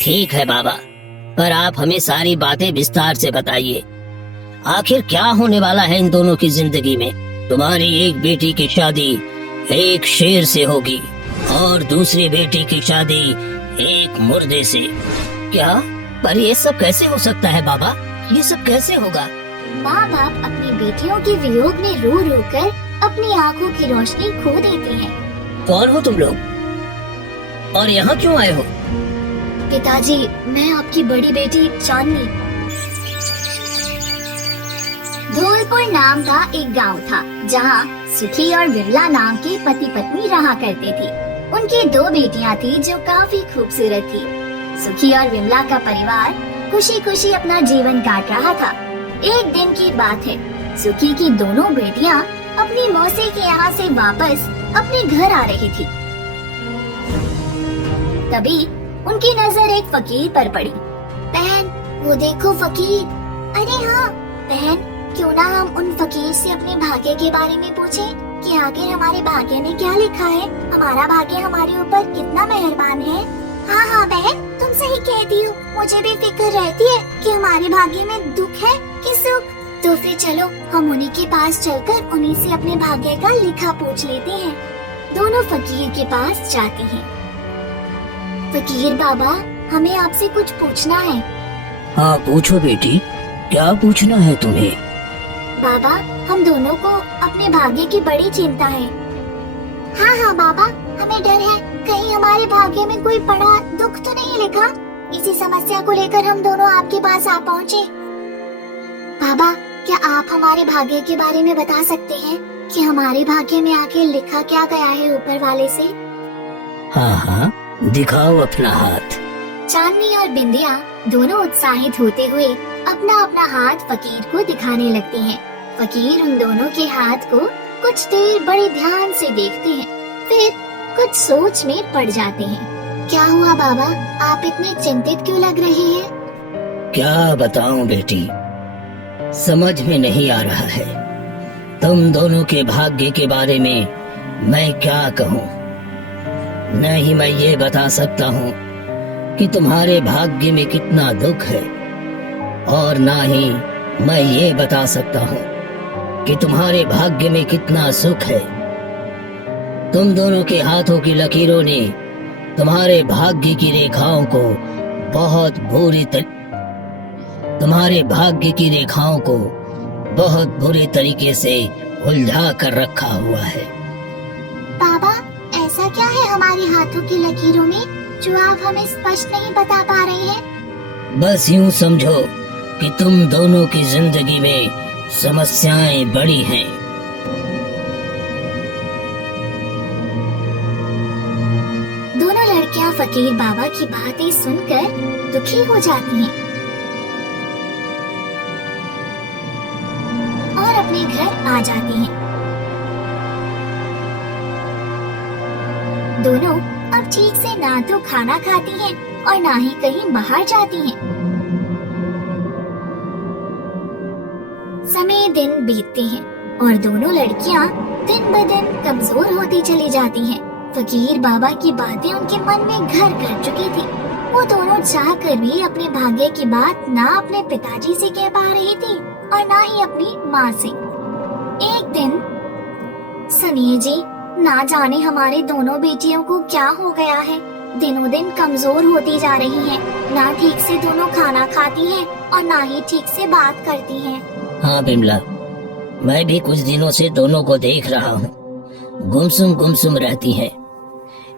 ठीक है बाबा, पर आप हमें सारी बातें विस्तार से बताइए। आखिर क्या होने वाला है इन दोनों की जिंदगी में? तुम्हारी एक बेटी की शादी एक शेर से होगी और दूसरी बेटी की शादी एक मुर्दे से। क्या? पर ये सब कैसे हो सकता है बाबा? ये सब कैसे होगा? माँ बाप अपनी बेटियों के वियोग में रो रो कर अपनी आंखों की रोशनी खो देते हैं। कौन हो तुम लोग और यहाँ क्यों आए हो? पिताजी, मैं आपकी बड़ी बेटी चांदनी। धौलपुर नाम का एक गांव था जहां सुखी और विमला नाम के पति पत्नी रहा करते थे। उनकी 2 बेटियां थी जो काफी खूबसूरत थी। सुखी और विमला का परिवार खुशी खुशी अपना जीवन काट रहा था। एक दिन की बात है, सुखी की दोनों बेटियां अपनी मौसी के यहाँ से वापस अपने घर आ रही थी। तभी उनकी नजर एक फकीर पर पड़ी। बहन, वो देखो फकीर। अरे हाँ बहन, क्यों ना हम उन फकीर से अपने भाग्य के बारे में पूछें कि आखिर हमारे भाग्य में क्या लिखा है। हमारा भाग्य हमारे ऊपर कितना मेहरबान है। हाँ हाँ बहन, तुम सही कहती हो। मुझे भी फिक्र रहती है कि हमारे भाग्य में दुख है कि सुख। तो फिर चलो हम उन्हीं के पास चलकर उन्हीं से अपने भाग्य का लिखा पूछ लेते हैं। दोनों फकीर के पास जाती हैं। फकीर बाबा, हमें आपसे कुछ पूछना है। हाँ पूछो बेटी, क्या पूछना है तुम्हें? बाबा, हम दोनों को अपने भाग्य की बड़ी चिंता है। हाँ हाँ बाबा, हमें डर है कहीं हमारे भाग्य में कोई बड़ा दुख तो नहीं लिखा। इसी समस्या को लेकर हम दोनों आपके पास आ पहुँचे। बाबा, क्या आप हमारे भाग्य के बारे में बता सकते हैं कि हमारे भाग्य में आखिर लिखा क्या गया है ऊपर वाले से? हाँ हाँ, दिखाओ अपना हाथ। चांदनी और बिंदिया दोनों उत्साहित होते हुए अपना अपना हाथ फकीर को दिखाने लगते हैं। फकीर उन दोनों के हाथ को कुछ देर बड़े ध्यान से देखते हैं, फिर कुछ सोच में पड़ जाते हैं। क्या हुआ बाबा, आप इतने चिंतित क्यों लग रहे हैं? क्या बताऊं बेटी, समझ में नहीं आ रहा है। तुम दोनों के भाग्य के बारे में मैं क्या कहूँ। न ही मैं ये बता सकता हूँ कि तुम्हारे भाग्य में कितना दुख है, और ना ही मैं ये बता सकता हूँ कि तुम्हारे भाग्य में कितना सुख है। तुम दोनों के हाथों की लकीरों ने तुम्हारे भाग्य की रेखाओं को बहुत बुरे तरीके से उलझा कर रखा हुआ है। बाबा, ऐसा क्या है हमारे हाथों की लकीरों में जो आप हमें स्पष्ट नहीं बता पा रहे हैं? बस यूं समझो कि तुम दोनों की जिंदगी में समस्याएं बड़ी हैं। दोनों लड़कियां फकीर बाबा की बातें सुनकर दुखी हो जाती हैं और अपने घर आ जाती हैं। दोनों अब ठीक से ना तो खाना खाती हैं और ना ही कहीं बाहर जाती हैं। समय दिन बीतते हैं और दोनों लड़कियां दिन ब दिन कमजोर होती चली जाती हैं। फकीर बाबा की बातें उनके मन में घर कर चुकी थी। वो दोनों चाह कर भी अपने भाग्य की बात ना अपने पिताजी से कह पा रही थी और ना ही अपनी माँ से। एक दिन, सुनिए जी, ना जाने हमारे दोनों बेटियों को क्या हो गया है। दिनों दिन कमजोर होती जा रही हैं, ना ठीक से दोनों खाना खाती हैं और ना ही ठीक से बात करती हैं। हाँ बिमला, मैं भी कुछ दिनों से दोनों को देख रहा हूँ, गुमसुम रहती हैं।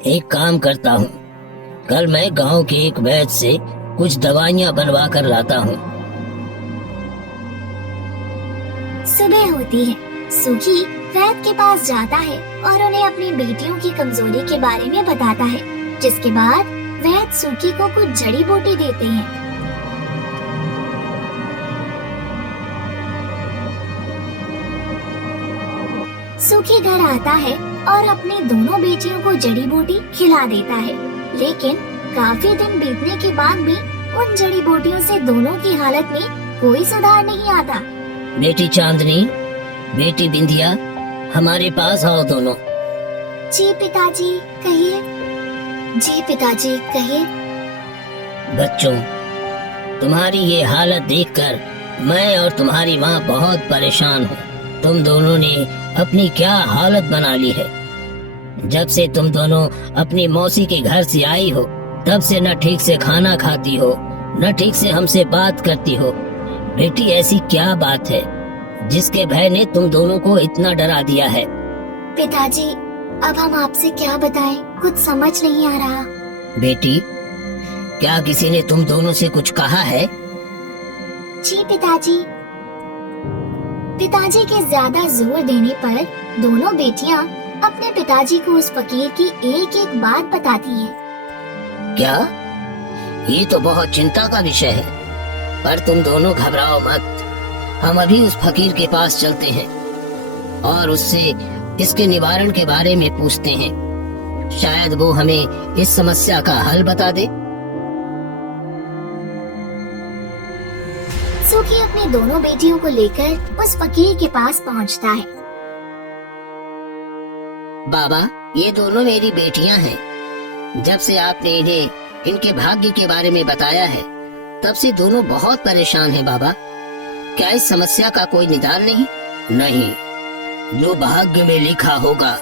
एक काम करता हूँ, कल मैं गांव के एक वैद्य से कुछ दवाइयाँ बनवा कर लाता हूँ। सुबह होती है, सुखी वैद्य के पास जाता है और उन्हें अपनी बेटियों की कमजोरी के बारे में बताता है, जिसके बाद वैद्य सुखी को कुछ जड़ी बूटी देते हैं। सुखी घर आता है और अपनी दोनों बेटियों को जड़ी बूटी खिला देता है, लेकिन काफी दिन बीतने के बाद भी उन जड़ी बूटियों से दोनों की हालत में कोई सुधार नहीं आता। बेटी चांदनी, बेटी बिंदिया, हमारे पास आओ दोनों। जी पिताजी, कहिए। जी पिताजी, कहिए। बच्चों, तुम्हारी ये हालत देखकर मैं और तुम्हारी माँ बहुत परेशान हो। तुम दोनों ने अपनी क्या हालत बना ली है। जब से तुम दोनों अपनी मौसी के घर से आई हो, तब से न ठीक से खाना खाती हो, न ठीक से हमसे बात करती हो। बेटी, ऐसी क्या बात है जिसके भय ने तुम दोनों को इतना डरा दिया है? पिताजी, अब हम आपसे क्या बताएं, कुछ समझ नहीं आ रहा। बेटी, क्या किसी ने तुम दोनों से कुछ कहा है? जी पिताजी। पिताजी के ज्यादा जोर देने पर दोनों बेटियां अपने पिताजी को उस फकीर की एक एक बात बताती हैं। क्या? ये तो बहुत चिंता का विषय है। पर तुम दोनों घबराओ मत। हम अभी उस फकीर के पास चलते हैं और उससे इसके निवारण के बारे में पूछते हैं। शायद वो हमें इस समस्या का हल बता दे। सुखी अपनी दोनों बेटियों को लेकर उस फकीर के पास पहुंचता है। बाबा, ये दोनों मेरी बेटियां हैं। जब से आपने इन्हें इनके भाग्य के बारे में बताया है, तब से दोनों बहुत परेशान हैं बाबा। क्या इस समस्या का कोई निदान नहीं? नहीं, जो भाग्य में लिखा होगा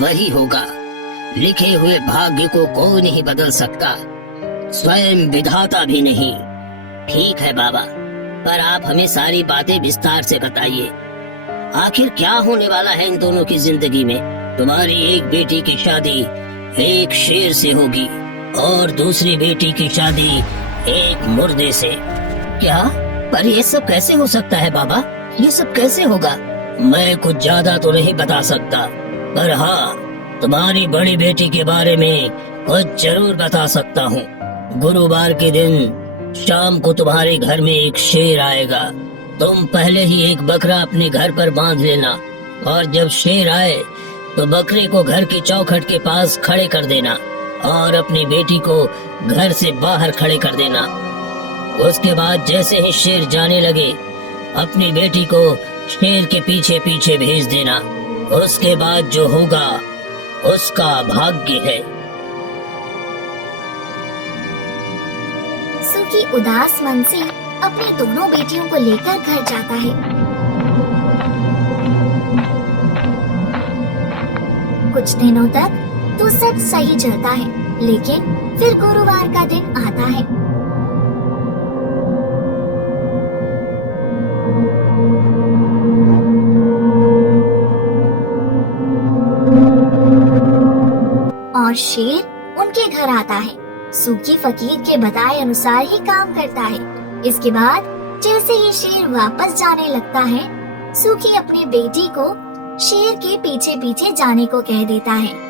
वही होगा। लिखे हुए भाग्य को कोई नहीं बदल सकता, स्वयं विधाता भी नहीं। ठीक है बाबा, पर आप हमें सारी बातें विस्तार से बताइए। आखिर क्या होने वाला है इन दोनों की जिंदगी में? तुम्हारी एक बेटी की शादी एक शेर से होगी और दूसरी बेटी की शादी एक मुर्दे से। क्या? पर ये सब कैसे हो सकता है बाबा? ये सब कैसे होगा? मैं कुछ ज्यादा तो नहीं बता सकता, पर हाँ, तुम्हारी बड़ी बेटी के बारे में कुछ जरूर बता सकता हूँ। गुरुवार के दिन शाम को तुम्हारे घर में एक शेर आएगा। तुम पहले ही एक बकरा अपने घर पर बांध लेना और जब शेर आए तो बकरे को घर की चौखट के पास खड़े कर देना और अपनी बेटी को घर से बाहर खड़े कर देना। उसके बाद जैसे ही शेर जाने लगे, अपनी बेटी को शेर के पीछे पीछे भेज देना। उसके बाद जो होगा उसका भाग्य है। सुखी उदास मन से अपनी दोनों बेटियों को लेकर घर जाता है। कुछ दिनों तक तो सब सही चलता है, लेकिन फिर गुरुवार का दिन आता है। और शेर उनके घर आता है। सूखी फकीर के बताए अनुसार ही काम करता है। इसके बाद जैसे ही शेर वापस जाने लगता है, सूखी अपनी बेटी को शेर के पीछे पीछे जाने को कह देता है।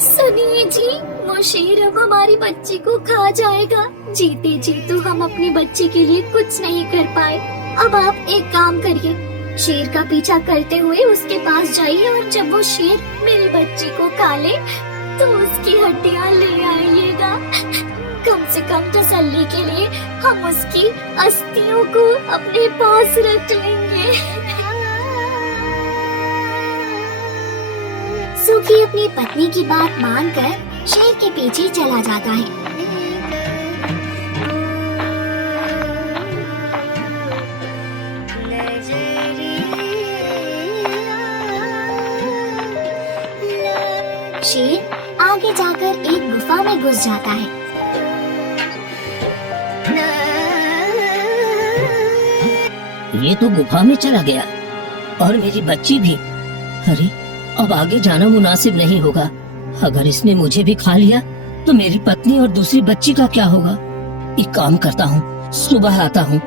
सुनिए जी, वो शेर अब हमारी बच्ची को खा जाएगा। जीते जी तो हम अपनी बच्ची के लिए कुछ नहीं कर पाए। अब आप एक काम करिए, शेर का पीछा करते हुए उसके पास जाइए और जब वो शेर मेरी बच्ची को खा ले तो उसकी हड्डियां ले आइएगा। कम से कम तसल्ली के लिए हम उसकी अस्थियों को अपने पास रख लेंगे। सूखी अपनी पत्नी की बात मानकर शेर के पीछे चला जाता है। शेर आगे जाकर एक गुफा में घुस जाता है। ये तो गुफा में चला गया और मेरी बच्ची भी। अरे, अब आगे जाना मुनासिब नहीं होगा। अगर इसने मुझे भी खा लिया तो मेरी पत्नी और दूसरी बच्ची का क्या होगा? एक काम करता हूँ, सुबह आता हूँ।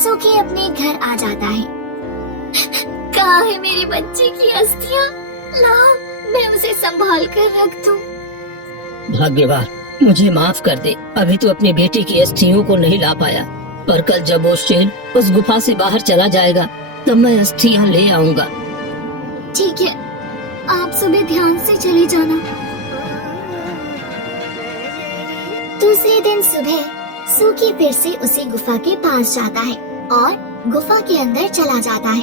सूखी अपने घर आ जाता है। कहाँ है मेरी बच्ची की अस्थियाँ? लाओ, मैं उसे संभाल कर रख दूं। भाग्यवान, मुझे माफ कर दे। अभी तो अपनी बेटी की अस्थियों को नहीं ला पाया, पर कल जब वो शेर उस गुफा से बाहर चला जाएगा तब मैं अस्थियाँ ले आऊंगा। ठीक है, आप सुबह ध्यान से चले जाना। दूसरे दिन सुबह सूखी फिर से उसी गुफा के पास जाता है और गुफा के अंदर चला जाता है।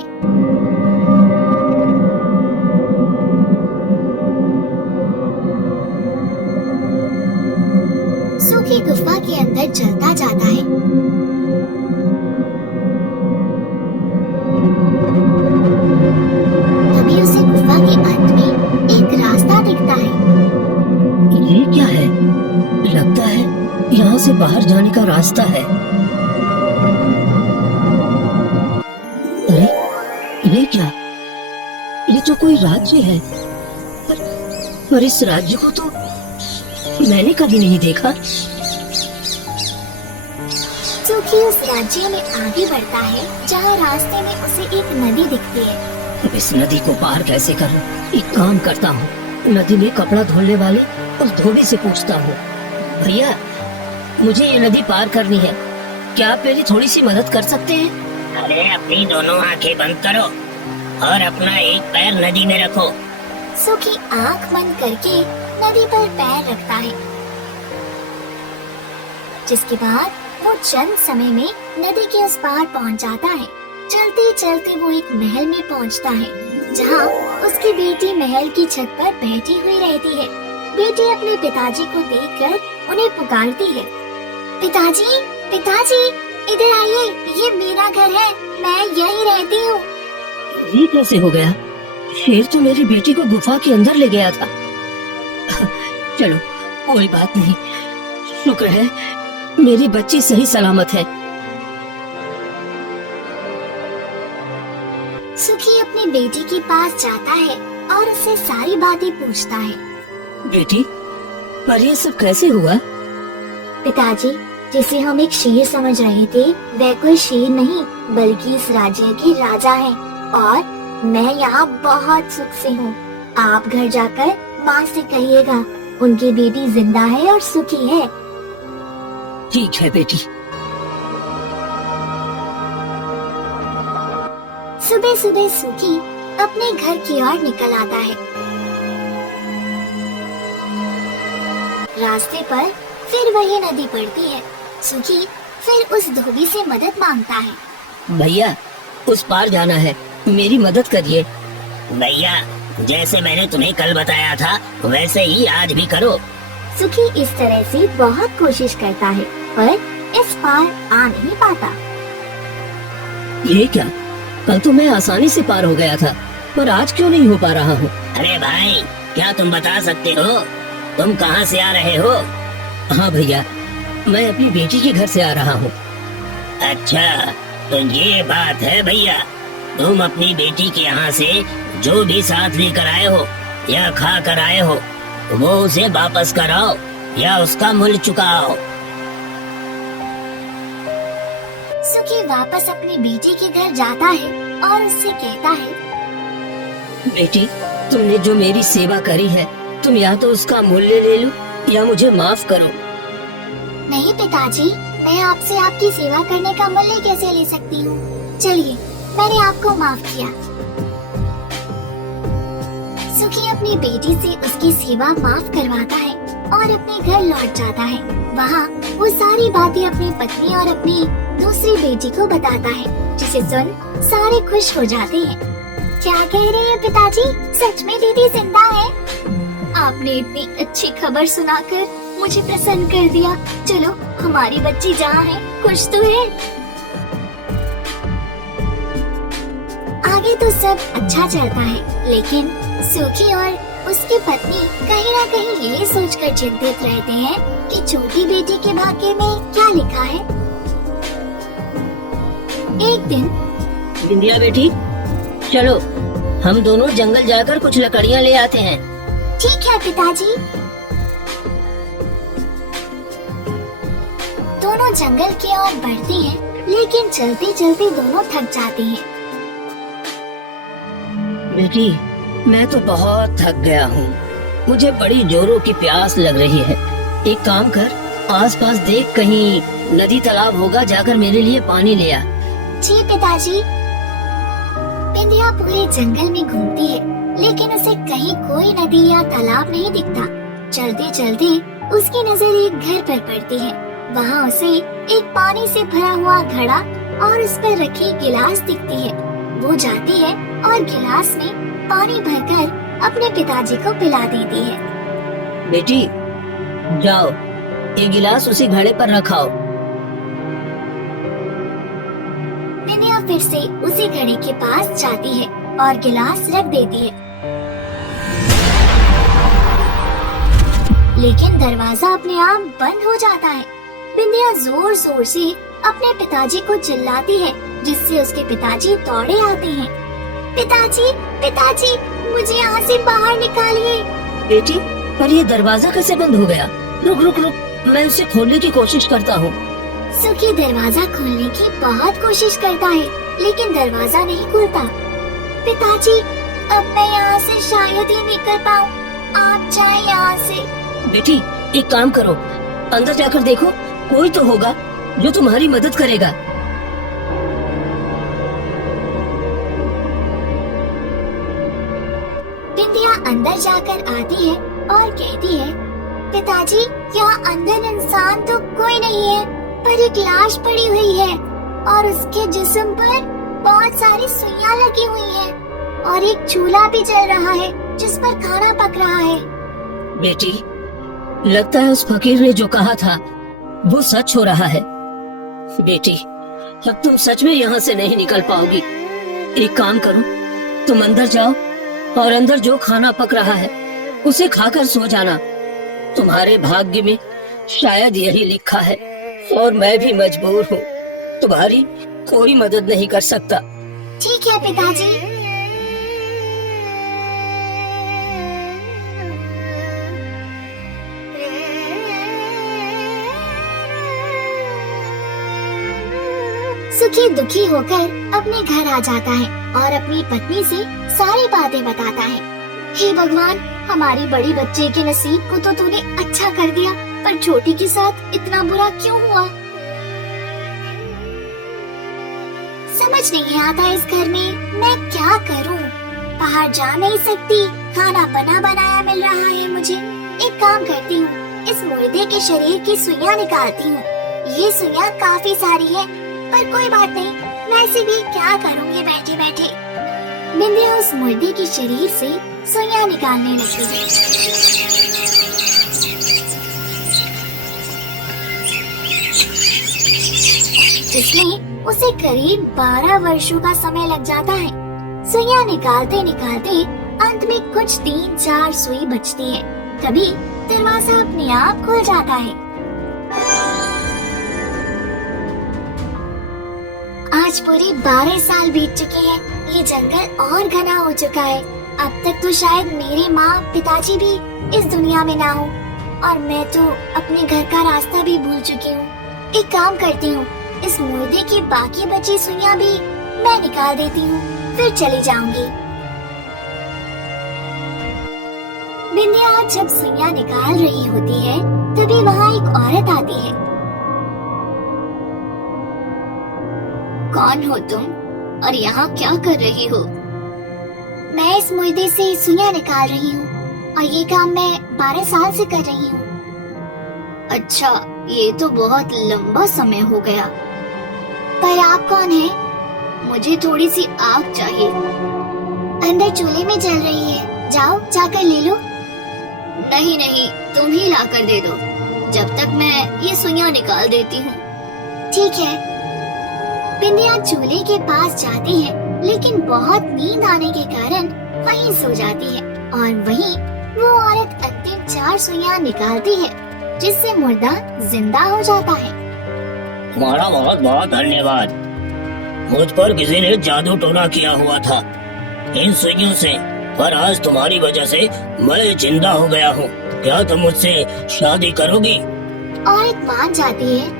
सूखी गुफा के अंदर चलता जाता है। तभी उसे गुफा के अंत में एक रास्ता दिखता है। ये क्या है? लगता है यहाँ से बाहर जाने का रास्ता है। अरे ये क्या? ये तो कोई राज्य है, पर इस राज्य को तो मैंने कभी नहीं देखा। सूखी उस राज्य में आगे बढ़ता है जहाँ रास्ते में उसे एक नदी दिखती है। अब इस नदी को पार कैसे करूं? एक काम करता हूँ, नदी में कपड़ा धोने वाले उस धोबी से पूछता हूँ, भैया मुझे ये नदी पार करनी है, क्या आप मेरी थोड़ी सी मदद कर सकते हैं? अरे अपनी दोनों आंखें बंद करो और अपना एक पैर नदी में रखो। सूखी आंख बंद करके नदी पर पैर रखता है, जिसके बाद वो चंद समय में नदी के उस पार पहुंच जाता है। चलते चलते वो एक महल में पहुंचता है जहां उसकी बेटी महल की छत पर बैठी हुई रहती है। बेटी अपने पिताजी को देखकर उन्हें पुकारती है, पिताजी पिताजी इधर आइए, ये मेरा घर है, मैं यहीं रहती हूँ। ये कैसे हो गया? शेर तो मेरी बेटी को गुफा के अंदर ले गया था। चलो कोई बात नहीं, शुक्र है मेरी बच्ची सही सलामत है। सुखी अपनी बेटी के पास जाता है और उससे सारी बातें पूछता है। बेटी, पर ये सब कैसे हुआ? पिताजी, जिसे हम एक शेर समझ रहे थे वह कोई शेर नहीं बल्कि इस राज्य के राजा हैं और मैं यहाँ बहुत सुख से हूँ। आप घर जाकर माँ से कहिएगा उनकी बेटी जिंदा है और सुखी है। ठीक है बेटी। सुबह सुबह सुखी अपने घर की ओर निकल आता है। रास्ते पर फिर वही नदी पड़ती है। सुखी फिर उस धोबी से मदद मांगता है। भैया उस पार जाना है, मेरी मदद करिए। भैया जैसे मैंने तुम्हें कल बताया था वैसे ही आज भी करो। सुखी इस तरह से बहुत कोशिश करता है पर इस पार आ नहीं पाता। ये क्या? कल तो मैं आसानी से पार हो गया था, पर आज क्यों नहीं हो पा रहा हूँ? अरे भाई, क्या तुम बता सकते हो तुम कहाँ से आ रहे हो? हाँ भैया, मैं अपनी बेटी के घर से आ रहा हूँ। अच्छा, तो ये बात है भैया, तुम अपनी बेटी के यहाँ से जो भी साथ लेकर आए हो या खा कर आए हो वो उसे वापस कराओ या उसका मूल्य चुकाओ। सुखी वापस अपनी बेटी के घर जाता है और उससे कहता है, बेटी, तुमने जो मेरी सेवा करी है तुम या तो उसका मूल्य ले लो या मुझे माफ करो। नहीं पिताजी, मैं आपसे आपकी सेवा करने का मूल्य कैसे ले सकती हूँ? चलिए, मैंने आपको माफ किया। सुखी अपनी बेटी से उसकी सेवा माफ करवाता है और अपने घर लौट जाता है। वहाँ वो सारी बातें अपनी पत्नी और अपनी दूसरी बेटी को बताता है, जिसे सुन सारे खुश हो जाते हैं। क्या कह रहे हैं पिताजी? सच में दीदी जिंदा है? आपने इतनी अच्छी खबर सुनाकर मुझे प्रसन्न कर दिया। चलो, हमारी बच्ची जहाँ है खुश तो है। आगे तो सब अच्छा चलता है, लेकिन सुखी और उसकी पत्नी कहीं ना कहीं ये सोचकर चिंतित रहते हैं कि छोटी बेटी के भाग्य में क्या लिखा है। एक दिन, बिंदिया बेटी, चलो हम दोनों जंगल जाकर कुछ लकड़ियाँ ले आते हैं। ठीक है पिताजी। दोनों जंगल की ओर बढ़ते हैं, लेकिन चलते चलते दोनों थक जाते हैं। बेटी, मैं तो बहुत थक गया हूँ, मुझे बड़ी जोरों की प्यास लग रही है। एक काम कर, आसपास देख, कहीं नदी तालाब होगा, जाकर मेरे लिए पानी ले आ। जी पिताजी। बिंदिया पूरे जंगल में घूमती है, लेकिन उसे कहीं कोई नदी या तालाब नहीं दिखता। चलते चलते उसकी नजर एक घर पर पड़ती है। वहाँ उसे एक पानी से भरा हुआ घड़ा और उस पर रखी गिलास दिखती है। वो जाती है और गिलास में पानी भरकर अपने पिताजी को पिला देती है। बेटी जाओ, ये गिलास उसी घड़े पर रखाओ। बिंदिया फिर से उसी घड़े के पास जाती है और गिलास रख देती है, लेकिन दरवाजा अपने आप बंद हो जाता है। बिंदिया जोर जोर से अपने पिताजी को चिल्लाती है, जिससे उसके पिताजी दौड़े आते हैं। पिताजी, पिताजी, मुझे यहाँ से बाहर निकालिए। बेटी, पर ये दरवाजा कैसे बंद हो गया? रुक रुक रुक, मैं उसे खोलने की कोशिश करता हूँ। सुखी दरवाजा खोलने की बहुत कोशिश करता है, लेकिन दरवाजा नहीं खुलता। पिताजी, अब मैं यहाँ से शायद ही निकल पाऊँ, आप जाएं यहाँ से। बेटी एक काम करो, अंदर जाकर देखो, कोई तो होगा जो तुम्हारी मदद करेगा। बिंदिया अंदर जाकर आती है और कहती है, पिताजी, यहाँ अंदर इंसान तो कोई नहीं है, पर एक लाश पड़ी हुई है और उसके जिस्म पर बहुत सारी सुइयां लगी हुई हैं और एक चूल्हा भी जल रहा है जिस पर खाना पक रहा है। बेटी, लगता है उस फकीर ने जो कहा था वो सच हो रहा है। बेटी, अब तुम सच में यहाँ से नहीं निकल पाओगी। एक काम करो, तुम अंदर जाओ और अंदर जो खाना पक रहा है उसे खाकर सो जाना। तुम्हारे भाग्य में शायद यही लिखा है और मैं भी मजबूर हूँ, तुम्हारी कोई मदद नहीं कर सकता। ठीक है पिताजी। सुखी दुखी होकर अपने घर आ जाता है और अपनी पत्नी से सारी बातें बताता है। हे भगवान, हमारी बड़ी बच्चे के नसीब को तो तूने अच्छा कर दिया, पर छोटी के साथ इतना बुरा क्यों हुआ? समझ नहीं आता इस घर में मैं क्या करूं। बाहर जा नहीं सकती, खाना बना बनाया मिल रहा है मुझे। एक काम करती हूँ, इस मुर्दे के शरीर की सुइयां निकालती हूँ। ये सुइयां काफी सारी है, पर कोई बात नहीं, मैं इसे भी क्या करूँगी बैठे बैठे। बिंदिया उस मुर्दे के शरीर से सुइयां निकालने लगती है। जिसमें उसे करीब 12 वर्षों का समय लग जाता है। सुइयां निकालते निकालते अंत में कुछ 3-4 सुई बचती है। तभी दरवाजा अपने आप खुल जाता है। आज पूरे 12 साल बीत चुके हैं। ये जंगल और घना हो चुका है। अब तक तो शायद मेरी माँ पिताजी भी इस दुनिया में ना हो और मैं तो अपने घर का रास्ता भी भूल चुकी हूँ। एक काम करती हूँ, इस मुर्दे की बाकी बची सुइयां भी मैं निकाल देती हूँ, फिर चली जाऊंगी। बिंदिया जब सुइयां निकाल रही होती है तभी वहाँ एक औरत आती है। कौन हो तुम और यहाँ क्या कर रही हो? मैं इस मुर्दे से सुइयां निकाल रही हूँ और ये काम मैं 12 साल से कर रही हूँ। अच्छा, ये तो बहुत लंबा समय हो गया। पर आप कौन हैं? मुझे थोड़ी सी आग चाहिए। अंदर चूल्हे में जल रही है, जाओ जाकर ले लो। नहीं नहीं, तुम ही लाकर दे दो, जब तक मैं ये सुइयां निकाल देती हूँ। ठीक है। बिंदिया चूल्हे के पास जाती है, लेकिन बहुत नींद आने के कारण वहीं सो जाती है और वहीं वो औरत अंतिम 4 सुइयां निकालती है, जिससे मुर्दा जिंदा हो जाता है। तुम्हारा बहुत बहुत धन्यवाद। मुझ पर किसी ने जादू टोना किया हुआ था इन सुइयों से, पर आज तुम्हारी वजह से मैं जिंदा हो गया हूँ। क्या तुम मुझसे शादी करोगी? औरत मान जाती है,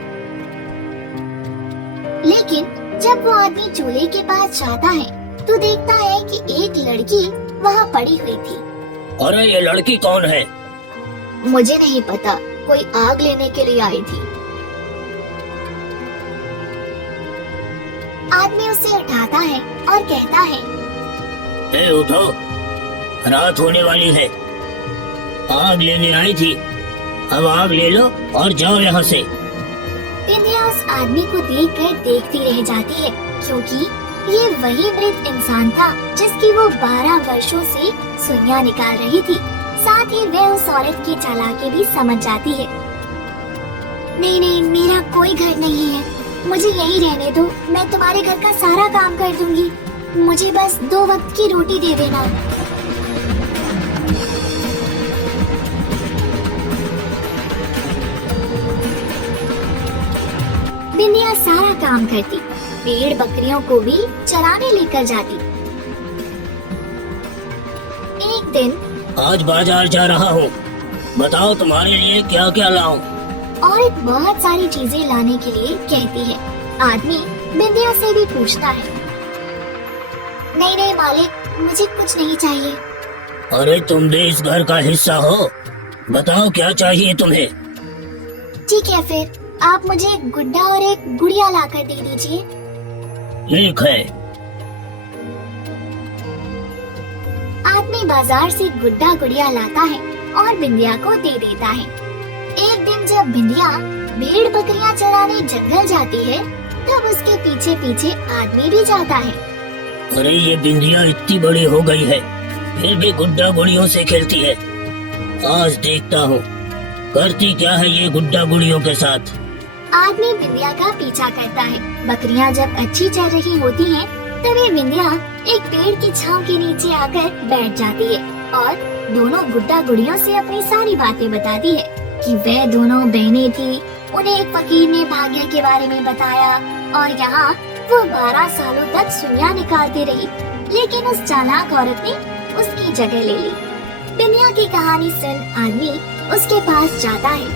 लेकिन जब वो आदमी चूल्हे के पास जाता है तो देखता है कि एक लड़की वहाँ पड़ी हुई थी। अरे ये लड़की कौन है? मुझे नहीं पता, कोई आग लेने के लिए आई थी। आदमी उसे उठाता है और कहता है, ए उठो, रात होने वाली है, आग लेने आई थी, अब आग ले लो और जाओ यहाँ से। बिंदिया उस आदमी को देखकर देखती रह जाती है, क्योंकि ये वही मृत इंसान था जिसकी वो 12 वर्षों से सुइयां निकाल रही थी। साथ ही वह उस औरत की चालाकी भी समझ जाती है। नहीं नहीं, मेरा कोई घर नहीं है, मुझे यहीं रहने दो। मैं तुम्हारे घर का सारा काम कर दूंगी, मुझे बस 2 वक्त की रोटी दे देना। बिंदिया सारा काम करती, भेड़ बकरियों को भी चराने लेकर जाती। एक दिन आज बाजार जा रहा हूँ, बताओ तुम्हारे लिए क्या क्या लाऊं? औरत बहुत सारी चीजें लाने के लिए कहती है। आदमी बिंदिया से भी पूछता है। नहीं नहीं मालिक, मुझे कुछ नहीं चाहिए। अरे तुम भी इस घर का हिस्सा हो, बताओ क्या चाहिए तुम्हें? ठीक है, फिर आप मुझे एक गुड्डा और एक गुड़िया लाकर दे दीजिए। ठीक है। आदमी बाजार से गुड्डा गुड़िया लाता है और बिंदिया को दे देता है। एक दिन जब बिंदिया भेड़ बकरियां चराने जंगल जाती है, तब उसके पीछे पीछे आदमी भी जाता है। अरे ये बिंदिया इतनी बड़ी हो गई है, फिर भी गुड्डा गुड़ियों से खेलती है। आज देखता हूँ करती क्या है ये गुड्डा गुड़ियों के साथ। आदमी बिंदिया का पीछा करता है। बकरियां जब अच्छी चल रही होती हैं, तभी बिंदिया एक पेड़ की छांव के नीचे आकर बैठ जाती है और दोनों गुड्डा गुड़ियों से अपनी सारी बातें बताती है कि वह दोनों बहनें थी। उन्हें एक फकीर ने भाग्य के बारे में बताया और यहाँ वो 12 सालों तक सुइयां निकालती रही, लेकिन उस चालाक औरत ने उसकी जगह ले ली। बिंदिया की कहानी सुन आदमी उसके पास जाता है।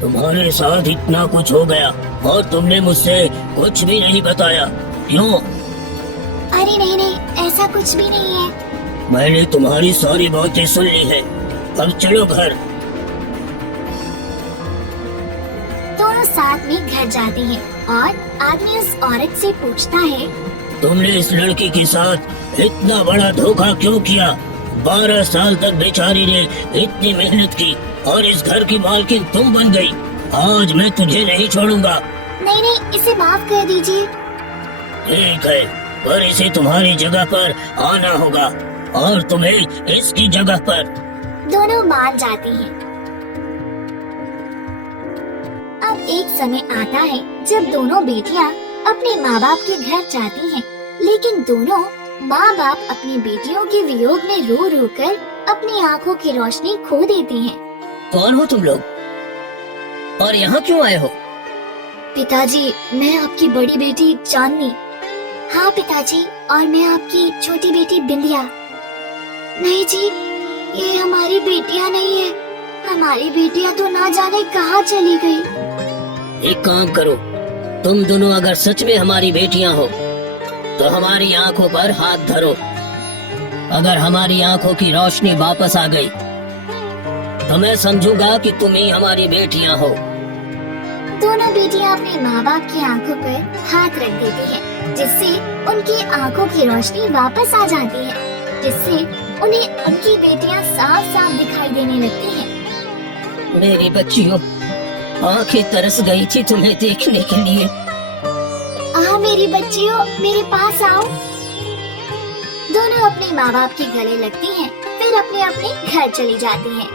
तुम्हारे साथ इतना कुछ हो गया और तुमने मुझसे कुछ भी नहीं बताया, क्यों? अरे नहीं नहीं, ऐसा कुछ भी नहीं है। मैंने तुम्हारी सारी बातें सुन ली है, अब चलो घर। दोनों साथ में घर जाते हैं और आदमी उस औरत से पूछता है। तुमने इस लड़की के साथ इतना बड़ा धोखा क्यों किया? 12 साल तक बेचारी ने इतनी मेहनत की और इस घर की मालकिन तुम बन गई। आज मैं तुझे नहीं छोड़ूंगा। नहीं नहीं, इसे माफ कर दीजिए। ठीक है, पर इसे तुम्हारी जगह पर आना होगा और तुम्हें इसकी जगह पर। दोनों मान जाती हैं। अब एक समय आता है जब दोनों बेटियां अपने माँ बाप के घर जाती हैं, लेकिन दोनों माँ बाप अपनी बेटियों के वियोग में रो रो कर अपनी आँखों की रोशनी खो देती हैं। कौन हो तुम लोग और यहाँ क्यों आए हो? पिताजी, मैं आपकी बड़ी बेटी चांदनी। हाँ पिताजी, और मैं आपकी छोटी बेटी बिंदिया। नहीं जी, ये हमारी बेटियां नहीं है। हमारी बेटियां तो ना जाने कहाँ चली गई। एक काम करो, तुम दोनों अगर सच में हमारी बेटियां हो तो हमारी आंखों पर हाथ धरो। अगर हमारी आंखों की रोशनी वापस आ गई तो मैं समझूंगा कि तुम ही हमारी बेटियां हो। दोनों बेटियां अपने माँ बाप की आंखों पर हाथ रख देती हैं, जिससे उनकी आंखों की रोशनी वापस आ जाती है, जिससे उन्हें उनकी बेटियां साफ साफ दिखाई देने लगती हैं। मेरी बच्चियों, आंखें तरस गई थी तुम्हें देखने के लिए। मेरी बच्चियों, मेरे पास आओ। दोनों अपने माँ बाप के गले लगती हैं, फिर अपने अपने घर चली जाती हैं।